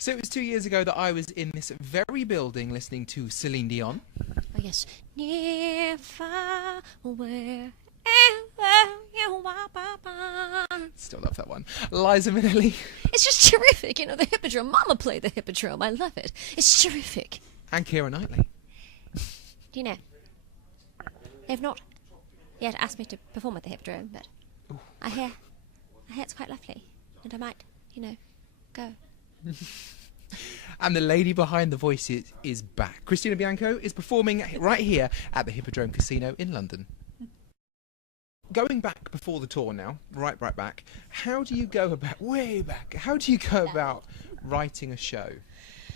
So it was 2 years ago that I was in this very building listening to Celine Dion. Oh, yes. Near, far, wherever you are. Still love that one. Liza Minnelli. It's just terrific. You know, the Hippodrome. Mama played the Hippodrome. I love it. It's terrific. And Keira Knightley. Do you know? They've not yet asked me to perform at the Hippodrome, but I hear it's quite lovely, and I might, go. And the lady behind the voices is back. Christina Bianco is performing right here at the Hippodrome Casino in London. Going back before the tour now, right back, how do you go about, way back, how do you go about writing a show?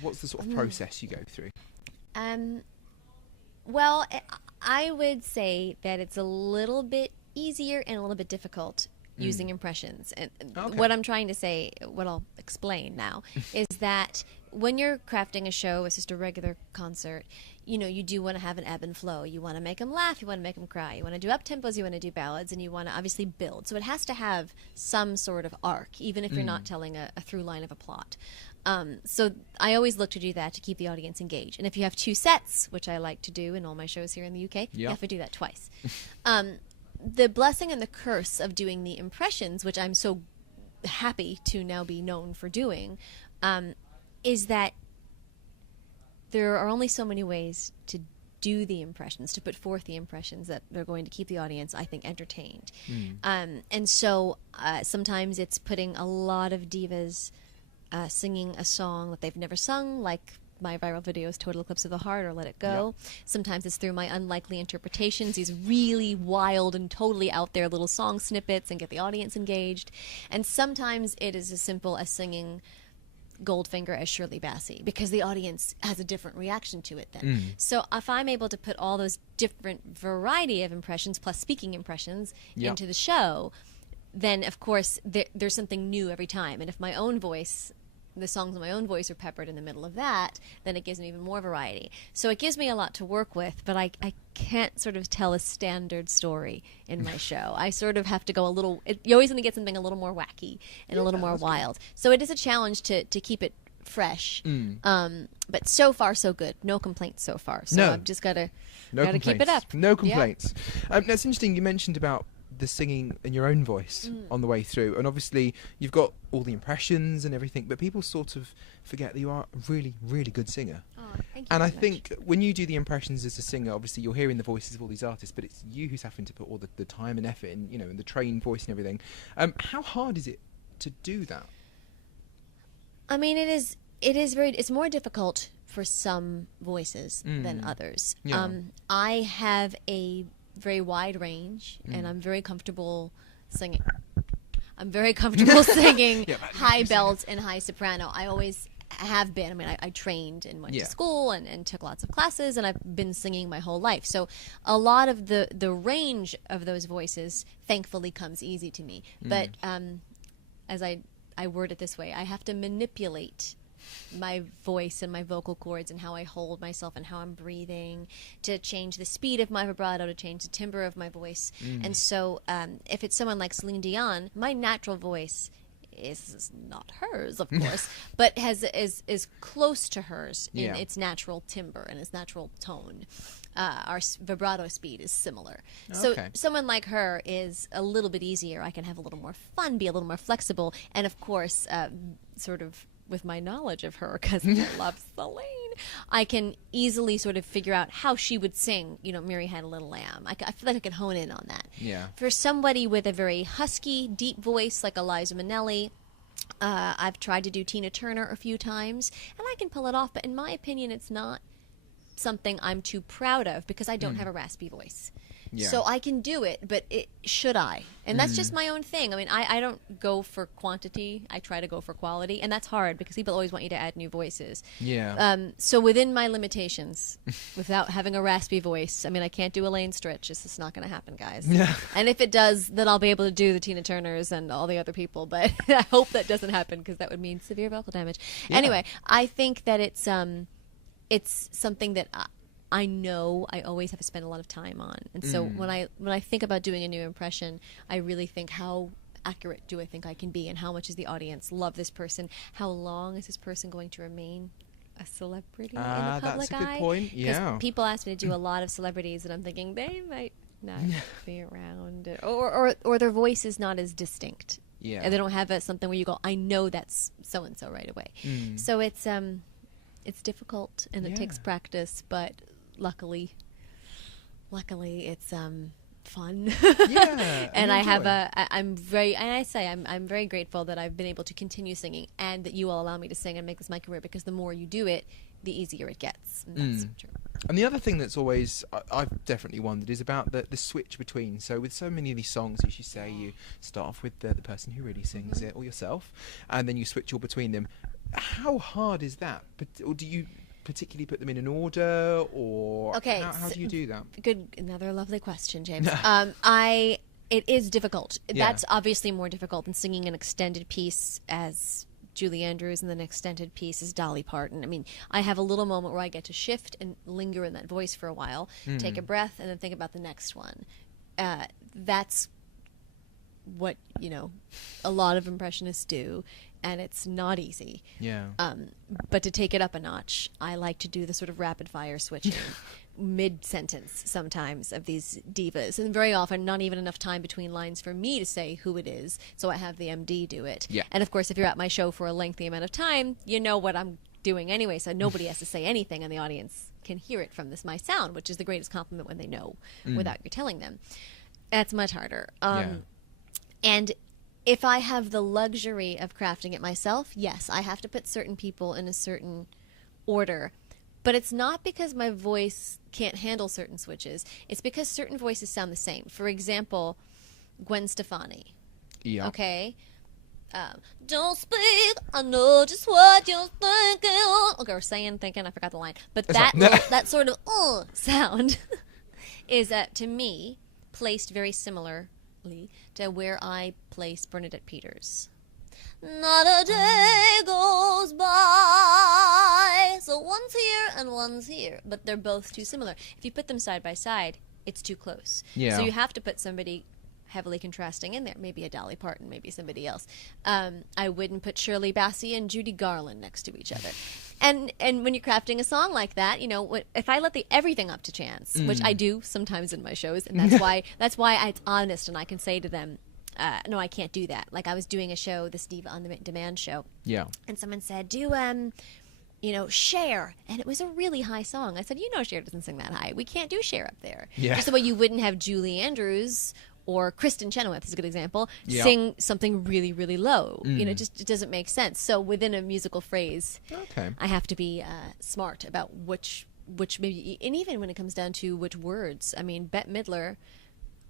What's the sort of process you go through? Well, I would say that it's a little bit easier and a little bit difficult using impressions. And what I'm trying to say, what I'll explain now, is that when you're crafting a show, it's just a regular concert, you do want to have an ebb and flow. You want to make them laugh, you want to make them cry, you want to do up-tempos, you want to do ballads, and you want to obviously build. So it has to have some sort of arc, even if you're not telling a through line of a plot. So I always look to do that to keep the audience engaged. And if you have two sets, which I like to do in all my shows here in the UK, you have to do that twice. The blessing and the curse of doing the impressions, which I'm so happy to now be known for doing, is that there are only so many ways to do the impressions, to put forth the impressions that they're going to keep the audience, I think, entertained. And so sometimes it's putting a lot of divas singing a song that they've never sung, like my viral videos, Total Eclipse of the Heart or Let It Go. Sometimes it's through my unlikely interpretations, these really wild and totally out there little song snippets, and get the audience engaged. And sometimes it is as simple as singing Goldfinger as Shirley Bassey, because the audience has a different reaction to it then. So if I'm able to put all those different variety of impressions plus speaking impressions into the show, then of course there's something new every time. And if my own voice, the songs in my own voice, are peppered in the middle of that, then it gives me even more variety. So it gives me a lot to work with, but I can't sort of tell a standard story in my show. I sort of have to go a little, you're always going to get something a little more wacky and a little more wild. Good. So it is a challenge to keep it fresh. But so far, so good. No complaints so far. So I've just got to keep it up. No complaints. Now, it's interesting, you mentioned about the singing in your own voice on the way through, and obviously you've got all the impressions and everything, but people sort of forget that you are a really, really good singer. Thank you. And I think when you do the impressions as a singer, obviously you're hearing the voices of all these artists, but it's you who's having to put all the time and effort in, in the trained voice and everything. How hard is it to do that? I mean, it's more difficult for some voices than others. I have a very wide range, and I'm very comfortable singing. Singing high belts and high soprano. I always have been. I mean, I trained and went to school and took lots of classes, and I've been singing my whole life. So a lot of the range of those voices, thankfully, comes easy to me. But as I word it this way, I have to manipulate my voice and my vocal cords and how I hold myself and how I'm breathing to change the speed of my vibrato, to change the timbre of my voice. And so if it's someone like Celine Dion, my natural voice is not hers, of course, but is close to hers in its natural timbre and its natural tone. Our vibrato speed is similar. So someone like her is a little bit easier. I can have a little more fun, be a little more flexible, and of course, sort of with my knowledge of her, because I love Celine, I can easily sort of figure out how she would sing, Mary Had a Little Lamb. I feel like I can hone in on that. For somebody with a very husky, deep voice like Liza Minnelli, I've tried to do Tina Turner a few times, and I can pull it off, but in my opinion, it's not something I'm too proud of because I don't have a raspy voice. So I can do it, but should I? And that's just my own thing. I mean, I don't go for quantity. I try to go for quality, and that's hard because people always want you to add new voices. So within my limitations, without having a raspy voice, I mean, I can't do Elaine Stritch. It's just not going to happen, guys. And if it does, then I'll be able to do the Tina Turners and all the other people, but I hope that doesn't happen because that would mean severe vocal damage. Anyway, I think that it's something that I know I always have to spend a lot of time on. And so when I think about doing a new impression, I really think how accurate do I think I can be, and how much does the audience love this person? How long is this person going to remain a celebrity in the public eye? That's a good point. Yeah. People ask me to do a lot of celebrities, and I'm thinking they might not be around, or their voice is not as distinct. Yeah. And they don't have something where you go, I know that's so and so right away. So it's difficult, and it takes practice, but luckily it's fun. Yeah. And I'm very grateful that I've been able to continue singing, and that you all allow me to sing and make this my career, because the more you do it, the easier it gets. And that's true. And the other thing that's always, I've definitely wondered, is about the switch between. So with so many of these songs, as you say, you start off with the person who really sings it, or yourself, and then you switch all between them. How hard is that? Or do you particularly put them in an order, or how do you do that? Another lovely question, James. It is difficult. Yeah. That's obviously more difficult than singing an extended piece as Julie Andrews, and then an extended piece as Dolly Parton. I mean, I have a little moment where I get to shift and linger in that voice for a while, take a breath, and then think about the next one. That's what, a lot of impressionists do, and it's not easy. Yeah. But to take it up a notch, I like to do the sort of rapid fire switching mid-sentence sometimes of these divas, and very often not even enough time between lines for me to say who it is, so I have the MD do it. Yeah. And of course, if you're at my show for a lengthy amount of time, you know what I'm doing anyway, so nobody has to say anything, and the audience can hear it from my sound, which is the greatest compliment when they know without you telling them. That's much harder. And if I have the luxury of crafting it myself, yes, I have to put certain people in a certain order. But it's not because my voice can't handle certain switches. It's because certain voices sound the same. For example, Gwen Stefani. Yeah. Okay? Don't speak, I know just what you're thinking. Okay, or saying, thinking, I forgot the line. But that sort of sound is, to me, placed very similarly to where I place Bernadette Peters. Not a day goes by. So one's here and one's here, but they're both too similar. If you put them side by side, it's too close. Yeah. So you have to put somebody heavily contrasting in there. Maybe a Dolly Parton, maybe somebody else. I wouldn't put Shirley Bassey and Judy Garland next to each other. And when you're crafting a song like that, if I let everything up to chance, which I do sometimes in my shows, and that's why it's honest, and I can say to them, no, I can't do that. Like I was doing a show, this Diva on Demand show. Yeah. And someone said, do, Cher. And it was a really high song. I said, Cher doesn't sing that high. We can't do Cher up there. Yeah. Just the way you wouldn't have Julie Andrews or Kristen Chenoweth is a good example, Yeah. sing something really, really low. It doesn't make sense. So within a musical phrase, I have to be smart about which maybe, and even when it comes down to which words. I mean, Bette Midler,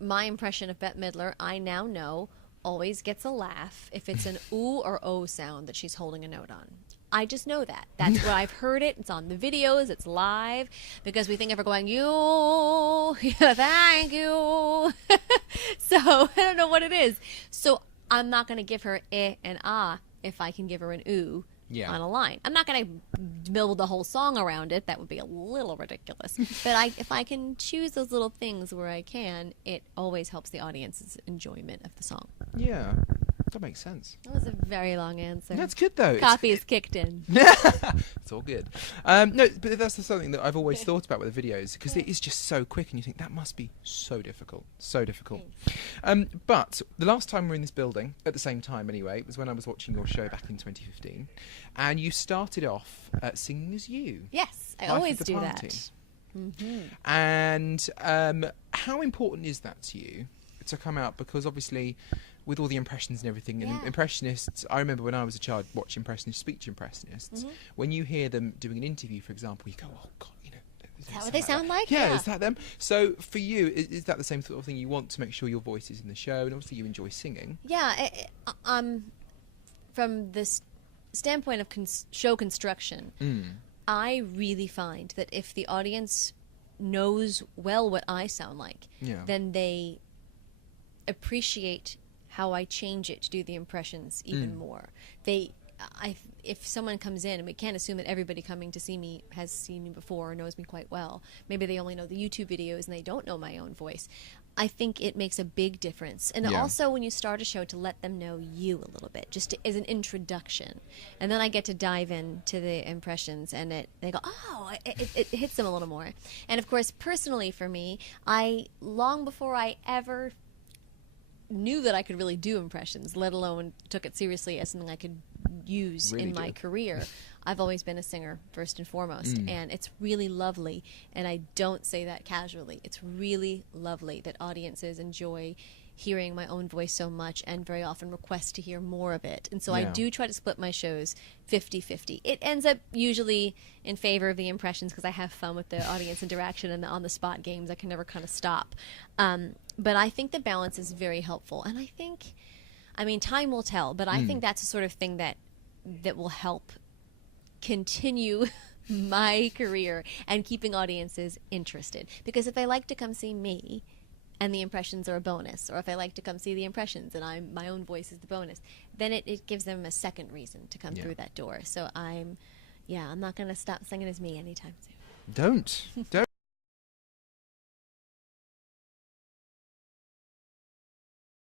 my impression of Bette Midler, I now know, always gets a laugh if it's an ooh or oh sound that she's holding a note on. I just know that. That's where I've heard it. It's on the videos. It's live. Because we think of her going, thank you. So I don't know what it is. So I'm not going to give her eh and ah if I can give her an ooh on a line. I'm not going to build the whole song around it. That would be a little ridiculous. But if I can choose those little things where I can, it always helps the audience's enjoyment of the song. Yeah. That makes sense. That was a very long answer. That's good, though. Coffee is kicked in. It's all good. No, but that's something that I've always thought about with the videos, because it is just so quick, and you think that must be so difficult. So difficult. But the last time we were in this building, at the same time anyway, was when I was watching your show back in 2015, and you started off singing as you. Yes, I Life always of the do Party. that. Mm-hmm. And how important is that to you to come out? Because obviously, with all the impressions and everything, and impressionists, I remember when I was a child watching impressionists, speech impressionists, when you hear them doing an interview, for example, you go, oh God, is that what they sound like? Yeah, is that them? So for you, is that the same sort of thing? You want to make sure your voice is in the show, and obviously you enjoy singing. Yeah, from this standpoint of show construction, I really find that if the audience knows well what I sound like, then they appreciate how I change it to do the impressions even more. If someone comes in, and we can't assume that everybody coming to see me has seen me before or knows me quite well. Maybe they only know the YouTube videos and they don't know my own voice. I think it makes a big difference. And also when you start a show, to let them know you a little bit, just as an introduction. And then I get to dive into the impressions, and they go, oh, it hits them a little more. And of course, personally for me, long before I ever knew that I could really do impressions, let alone took it seriously as something I could use in my career, I've always been a singer first and foremost, and it's really lovely, and I don't say that casually. It's really lovely that audiences enjoy hearing my own voice so much and very often request to hear more of it. And so I do try to split my shows 50-50. It ends up usually in favor of the impressions because I have fun with the audience interaction and the on-the-spot games. I can never kind of stop. But I think the balance is very helpful. And I mean, time will tell, but I think that's the sort of thing that will help continue my career and keeping audiences interested. Because if they like to come see me and the impressions are a bonus, or if I like to come see the impressions and my own voice is the bonus, then it gives them a second reason to come through that door. So I'm not going to stop singing as me anytime soon. Don't.